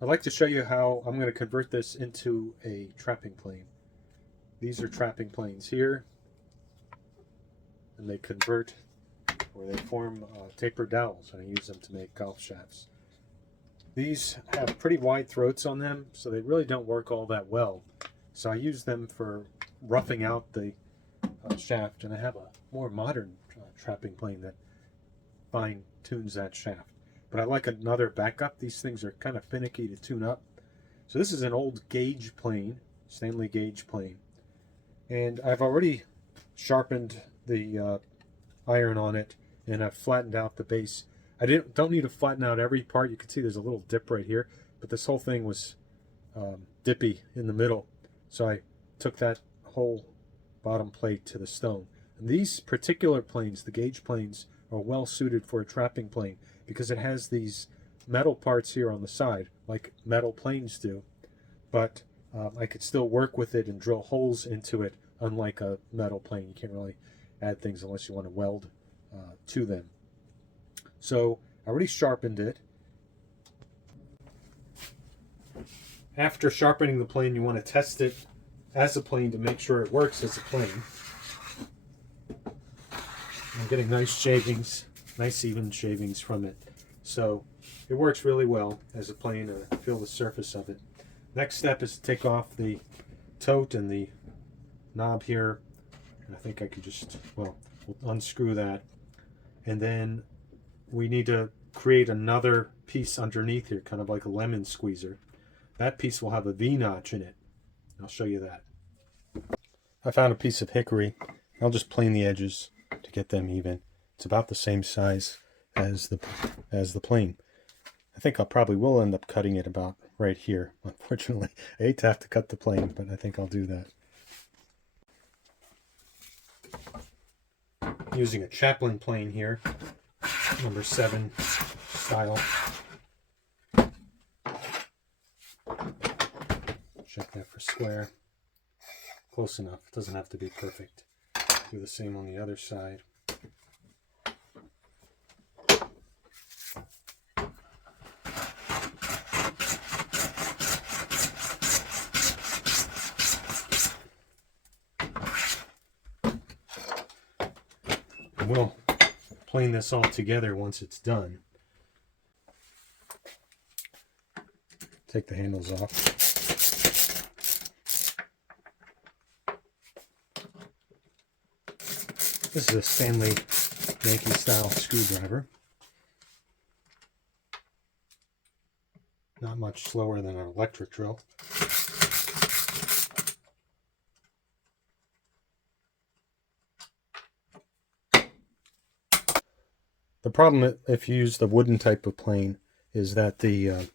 I'd like to show you how I'm going to convert this into a trapping plane. These are trapping planes here, and they convert, or they form tapered dowels, and I use them to make golf shafts. These have pretty wide throats on them, so they really don't work all that well. So I use them for roughing out the shaft, and I have a more modern trapping plane that fine tunes that shaft. But I like another backup. These things are kind of finicky to tune up. So this is an old gauge plane, Stanley gauge plane. And I've already sharpened the iron on it, and I've flattened out the base. I don't need to flatten out every part. You can see there's a little dip right here, but this whole thing was dippy in the middle. So I took that whole bottom plate to the stone. And these particular planes, the gauge planes, are well suited for a trapping plane because it has these metal parts here on the side, like metal planes do, but I could still work with it and drill holes into it, unlike a metal plane. You can't really add things unless you want to weld to them. So I already sharpened it. After sharpening the plane, you want to test it as a plane to make sure it works as a plane. I'm getting nice shavings, nice even shavings from it. So it works really well as a plane. I feel the surface of it. Next step is to take off the tote and the knob here. And I think I could just, well, we'll unscrew that. And then we need to create another piece underneath here, kind of like a lemon squeezer. That piece will have a V-notch in it. I'll show you that. I found a piece of hickory. I'll just plane the edges to get them even. It's about the same size as the plane. I think I probably will end up cutting it about right here. Unfortunately, I hate to have to cut the plane, but I think I'll do that. Using a Chaplin plane here, number 7 style. Check that for square. Close enough. It doesn't have to be perfect. Do the same on the other side. And we'll plane this all together once it's done. Take the handles off. This is a Stanley Yankee style screwdriver. Not much slower than an electric drill. The problem if you use the wooden type of plane is that the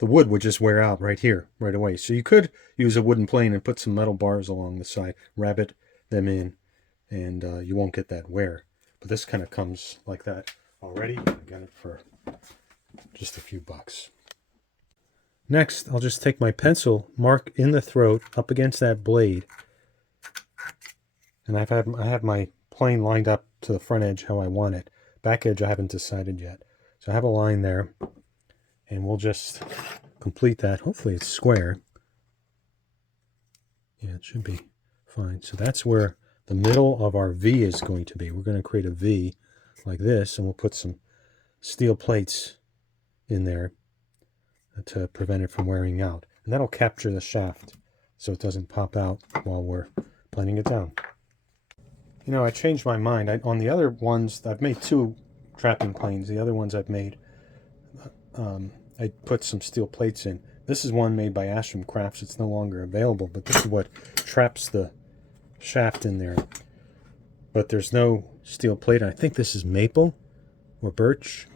wood would just wear out right here, right away. So you could use a wooden plane and put some metal bars along the side, rabbet them in, and you won't get that wear. But this kind of comes like that already. I got it for just a few bucks. Next, I'll just take my pencil, mark in the throat up against that blade, and I have my plane lined up to the front edge how I want it. Back edge I haven't decided yet. So I have a line there, and we'll just complete that. Hopefully it's square. Yeah, it should be fine. So that's where the middle of our V is going to be. We're going to create a V like this, and we'll put some steel plates in there to prevent it from wearing out. And that'll capture the shaft so it doesn't pop out while we're planing it down. You know, I changed my mind. On the other ones, I've made 2 trapping planes. The other ones I've made, I put some steel plates in. This is one made by Ashram Crafts. It's no longer available, but this is what traps the shaft in there. But there's no steel plate. I think this is maple or birch,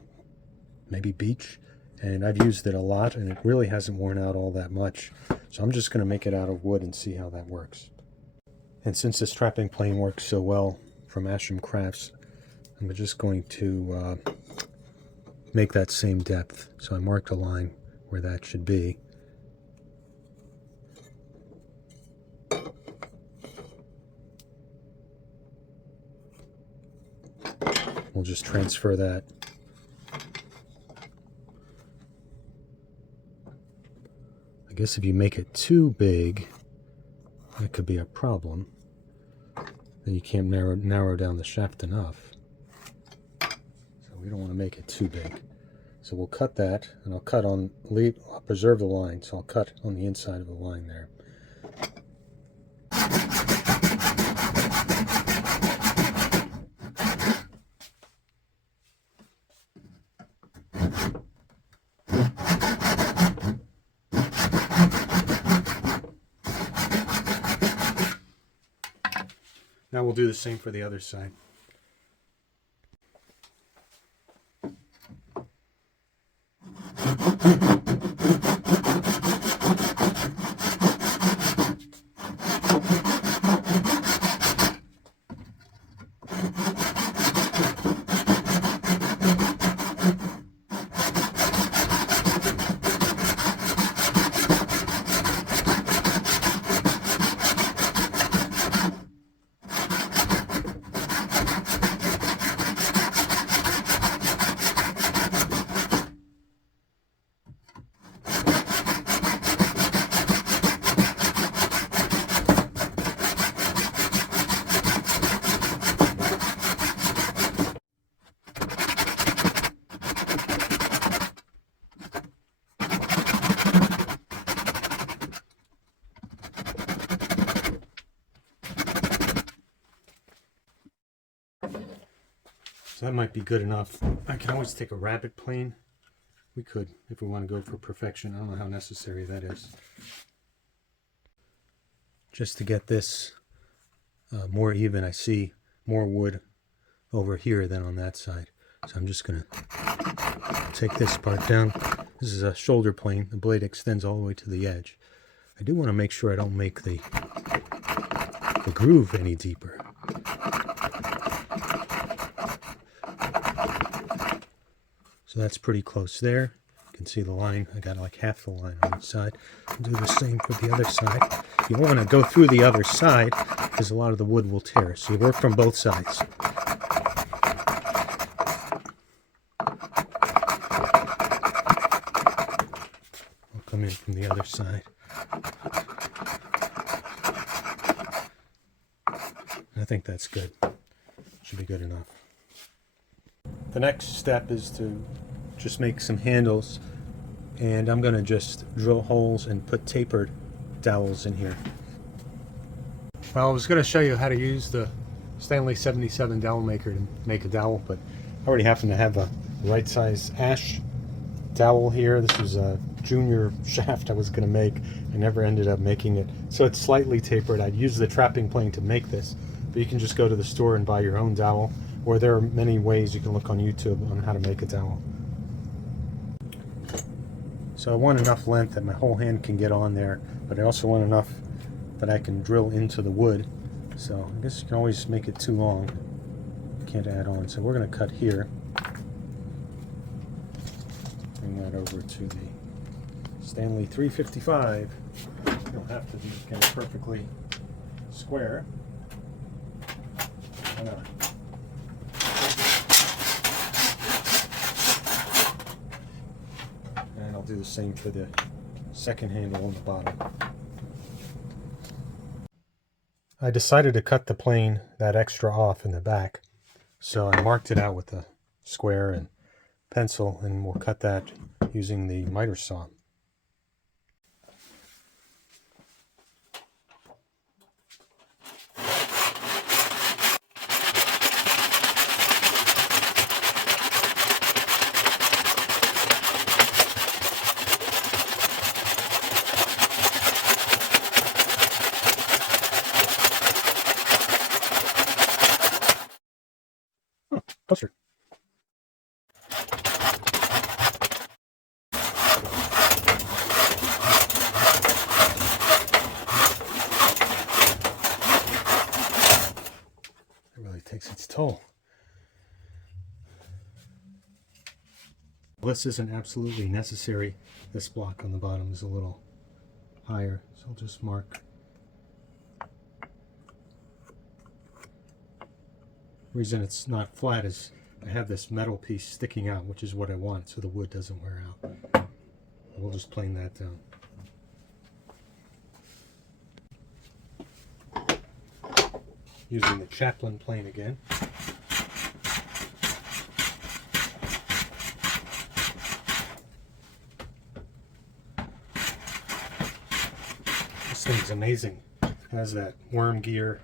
maybe beech. And I've used it a lot, and it really hasn't worn out all that much. So I'm just going to make it out of wood and see how that works. And since this trapping plane works so well from Ashram Crafts, I'm just going to make that same depth. So I marked a line where that should be. We'll just transfer that I guess if you make it too big, that could be a problem. Then you can't narrow down the shaft enough. So we don't want to make it too big. So we'll cut that, and I'll preserve the line, so I'll cut on the inside of the line there. Now we'll do the same for the other side. So that might be good enough. I can always take a rabbet plane. We could, if we want to go for perfection. I don't know how necessary that is. Just to get this more even, I see more wood over here than on that side. So I'm just going to take this part down. This is a shoulder plane. The blade extends all the way to the edge. I do want to make sure I don't make the groove any deeper. So that's pretty close there. You can see the line. I got like half the line on each side. I'll do the same for the other side. You want to go through the other side because a lot of the wood will tear. So you work from both sides. I'll come in from the other side. I think that's good. Should be good enough. The next step is to just make some handles, and I'm going to just drill holes and put tapered dowels in here. Well, I was going to show you how to use the Stanley 77 dowel maker to make a dowel, but I already happen to have a right size ash dowel here. This was a junior shaft I was going to make. I never ended up making it. So it's slightly tapered. I'd use the trapping plane to make this, but you can just go to the store and buy your own dowel, or there are many ways you can look on YouTube on how to make a dowel. So I want enough length that my whole hand can get on there, but I also want enough that I can drill into the wood. So I guess you can always make it too long. You can't add on. So we're going to cut here. Bring that over to the Stanley 355. You don't have to get it perfectly square. Why not? And I'll do the same for the second handle on the bottom. I decided to cut the plane, that extra, off in the back. So I marked it out with a square and pencil, and we'll cut that using the miter saw. Closer. It really takes its toll. This isn't absolutely necessary. This block on the bottom is a little higher, so I'll just mark. The reason it's not flat is I have this metal piece sticking out, which is what I want, so the wood doesn't wear out. We'll just plane that down. using the Chaplin plane again. This thing's amazing. It has that worm gear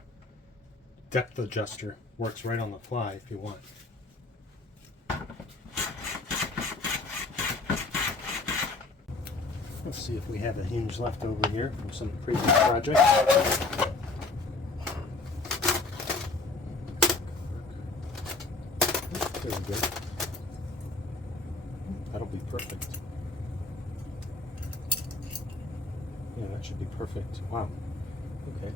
depth adjuster. Works right on the fly if you want. Let's see if we have a hinge left over here from some previous project. There we go. That'll be perfect. Yeah, that should be perfect. Wow. Okay.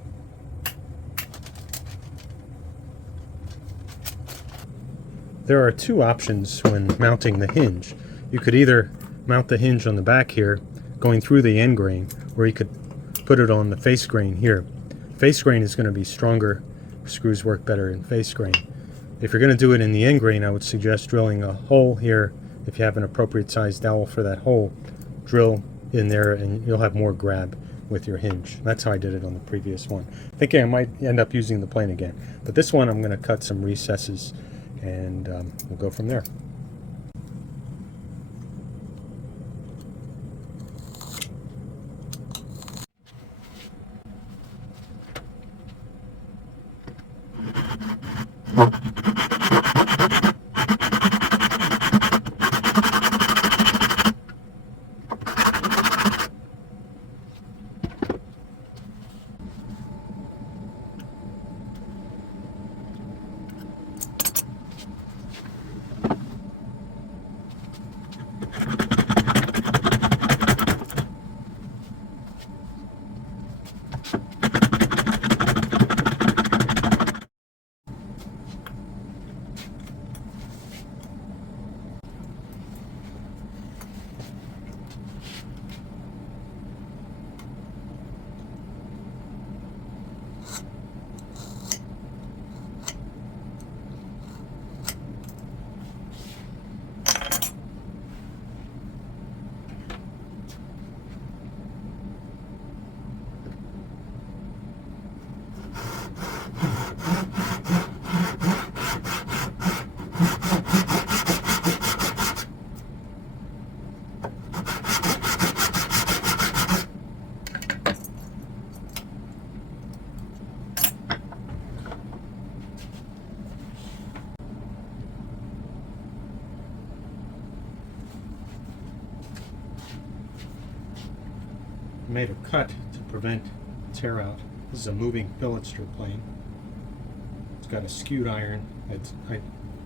There are two options when mounting the hinge. You could either mount the hinge on the back here, going through the end grain, or you could put it on the face grain here. Face grain is going to be stronger. Screws work better in face grain. If you're going to do it in the end grain, I would suggest drilling a hole here. If you have an appropriate size dowel for that hole, drill in there and you'll have more grab with your hinge. That's how I did it on the previous one. Thinking I might end up using the plane again, but this one I'm going to cut some recesses and we'll go from there. Made a cut to prevent tear out. This is a moving billet strip plane. It's got a skewed iron. I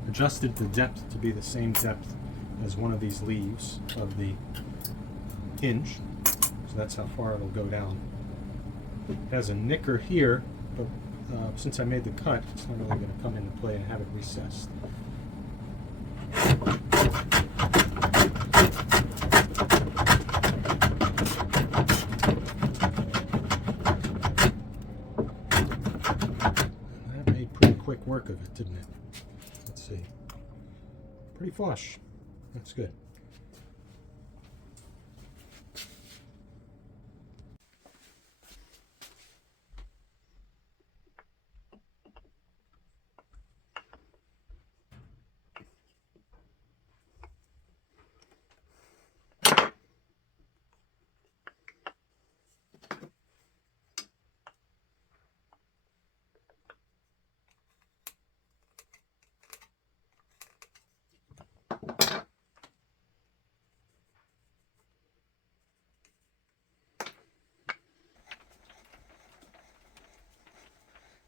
adjusted the depth to be the same depth as one of these leaves of the hinge. So that's how far it'll go down. It has a nicker here, but since I made the cut, it's not really going to come into play and have it recessed. Quick work of it, didn't it? Let's see. Pretty flush. That's good.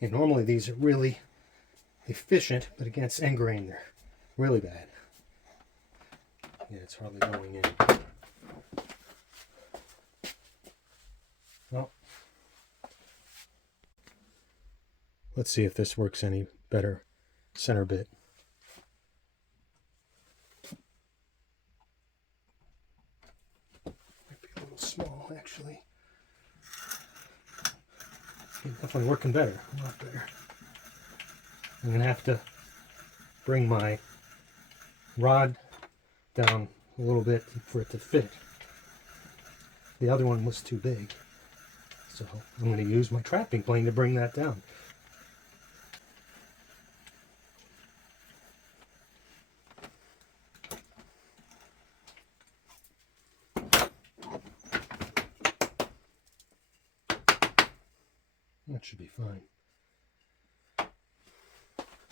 And normally these are really efficient, but against end grain they're really bad. Yeah, it's hardly going in. Well, let's see if this works any better. Center bit. Might be a little small, actually. Definitely working better, a lot better. I'm going to have to bring my rod down a little bit for it to fit. The other one was too big. So I'm going to use my trapping plane to bring that down. That should be fine.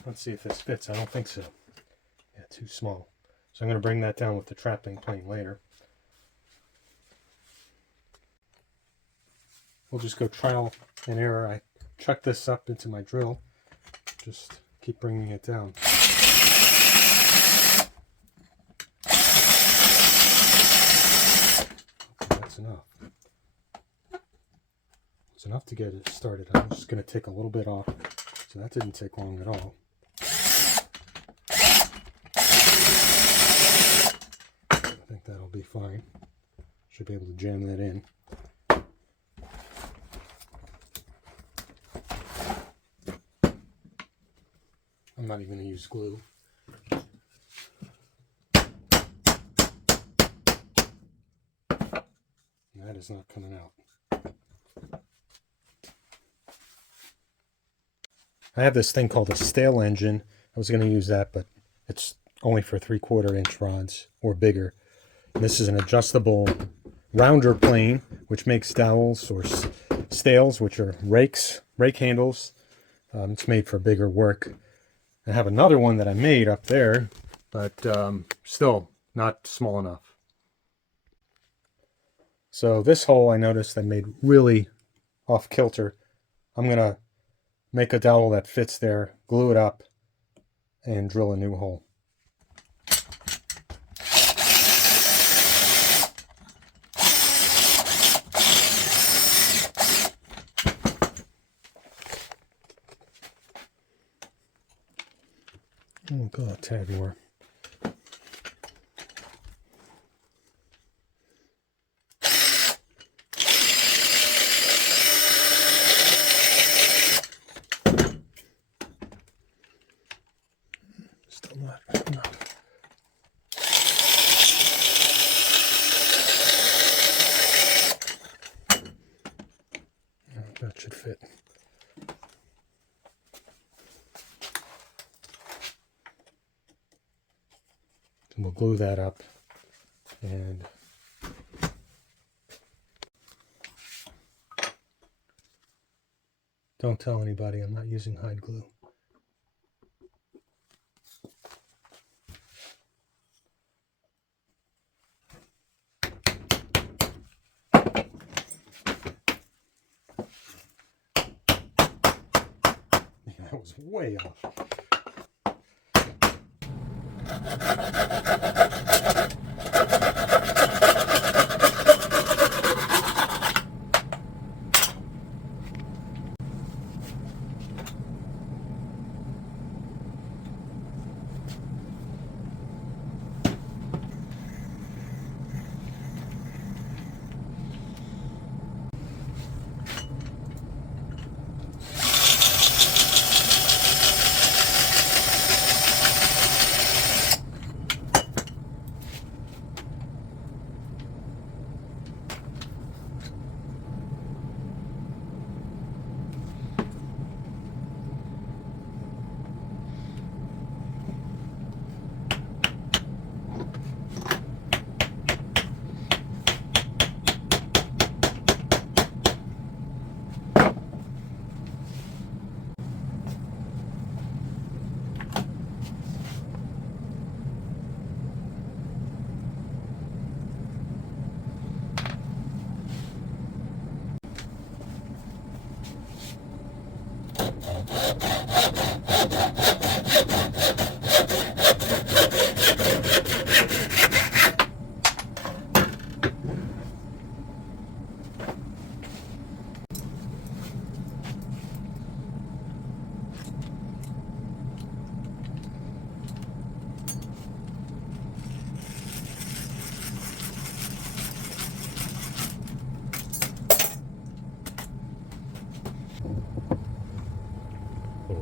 Let's see if this fits. I don't think so. Yeah, too small. So I'm going to bring that down with the trapping plane later. We'll just go trial and error. I chuck this up into my drill. Just keep bringing it down. Okay, that's enough. It's enough to get it started. I'm just going to take a little bit off. So that didn't take long at all. I think that'll be fine. Should be able to jam that in. I'm not even going to use glue. That is not coming out. I have this thing called a stale engine. I was going to use that, but it's only for 3/4 inch rods or bigger. And this is an adjustable rounder plane, which makes dowels or stales, which are rake handles. It's made for bigger work. I have another one that I made up there, but still not small enough. So this hole I noticed I made really off kilter. I'm going to make a dowel that fits there, glue it up, and drill a new hole. Oh god, a tad more. Still not enough. That should fit. And we'll glue that up, and don't tell anybody I'm not using hide glue. That was way off.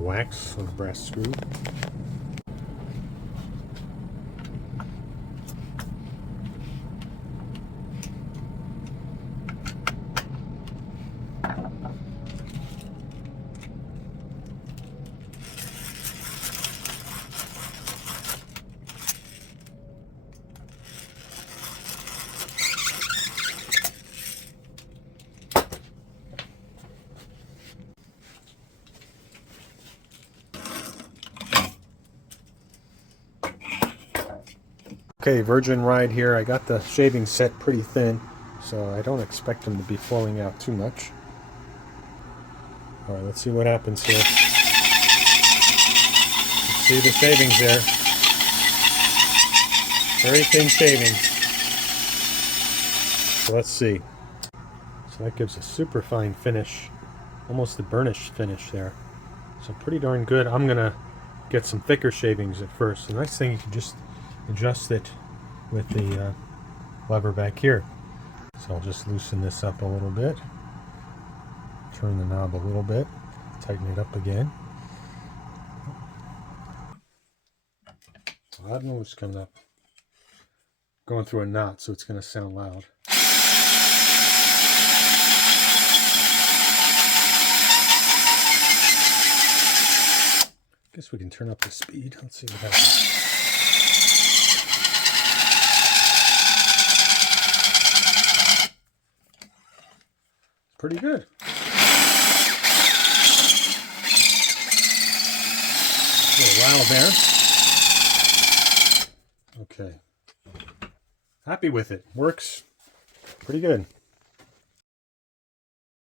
Wax on a brass screw. Okay, virgin ride here. I got the shaving set pretty thin, so I don't expect them to be flowing out too much. Alright, let's see what happens here. Let's see the shavings there. Very thin shavings. So let's see. So that gives a super fine finish. Almost a burnished finish there. So pretty darn good. I'm going to get some thicker shavings at first. The nice thing, you can just adjust it with the lever back here. So I'll just loosen this up a little bit. Turn the knob a little bit. Tighten it up again. Loud noise coming up. Going through a knot, so it's going to sound loud. Guess we can turn up the speed. Let's see what happens. Pretty good. A little loud there. Okay. Happy with it. Works pretty good.